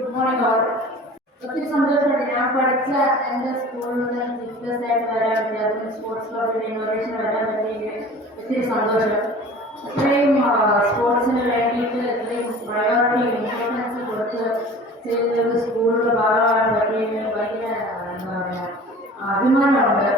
Good morning all. ഒത്തിരി സന്തോഷമുണ്ട് ഞാൻ പഠിച്ച എൻ്റെ സ്കൂളിൽ നിന്ന് ടീച്ചേഴ്സ് ആയിട്ട് വരാൻ പറ്റി, അതും സ്പോർട്സ് ക്ലബിൽ ഇന്നോവേഷൻ വരാൻ പറ്റിയെങ്കിൽ ഒത്തിരി സന്തോഷം. ഇത്രയും സ്പോർട്സിന് വേണ്ടിയിട്ട് ഇത്രയും പ്രയോറിറ്റി ഇമ്പോർട്ടൻസ് കൊടുത്ത് ചെയ്തൊരു സ്കൂളിൻ്റെ ഭാഗമാകാൻ പറ്റിയെങ്കിൽ ഭയങ്കര എന്താ പറയുക അഭിമാനമുണ്ട്.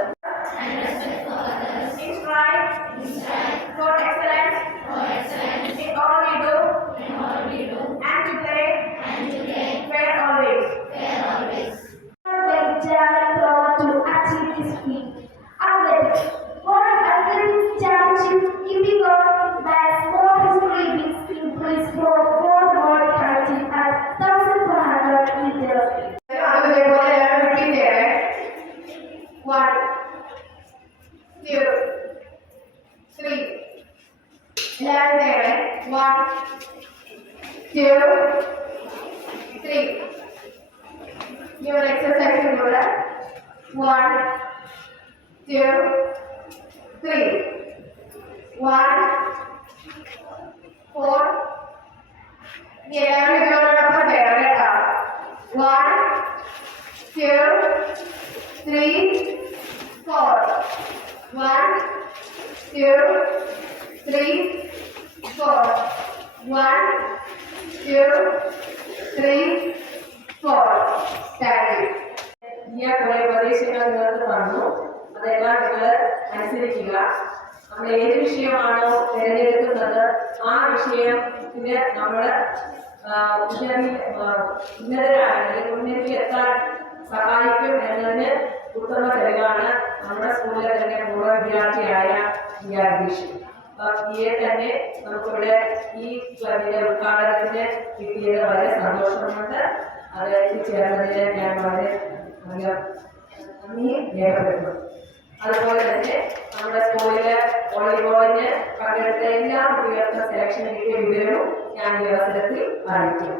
One, two, three. Your exercise is good. 1, 2, 3. 1, 4. Yeah, we go up there. 1, 2, 3, 4. 1, 2, 3, 4. 1, 2, 3, 4. Thank you. കുറേ ഉപദേശങ്ങൾ നിങ്ങൾക്ക് തന്നു, അതെല്ലാം നിങ്ങൾ അനുസരിക്കുക. നമ്മൾ ഏത് വിഷയമാണോ തിരഞ്ഞെടുക്കുന്നത് ആ വിഷയത്തിന് നമ്മൾ ഉന്നതിയിൽ എത്താൻ സഹായിക്കും എന്നതിന് ഉത്തമ തെളിവാണ് നമ്മുടെ സ്കൂളിലെ തന്നെ പൂർവ്വ വിദ്യാർത്ഥിയായ ഗീഷ്. ഗീയെ തന്നെ നമുക്കിവിടെ ഈ ക്ലബിന്റെ ഉദ്ഘാടനത്തിന് കിട്ടിയത് വളരെ സന്തോഷമുണ്ട്. അത് എത്തിച്ചേർന്നതിന് ഞാൻ വളരെ നന്ദി രേഖപ്പെടുത്തുന്നു. അതുപോലെ തന്നെ നമ്മുടെ സ്കൂളില് വോളിബോളിന് പങ്കെടുത്ത എല്ലാ കുട്ടികൾക്കും സെലക്ഷൻ കിട്ടിയ വിവരവും ഞാൻ ഈ അവസരത്തിൽ അറിയിക്കുന്നു.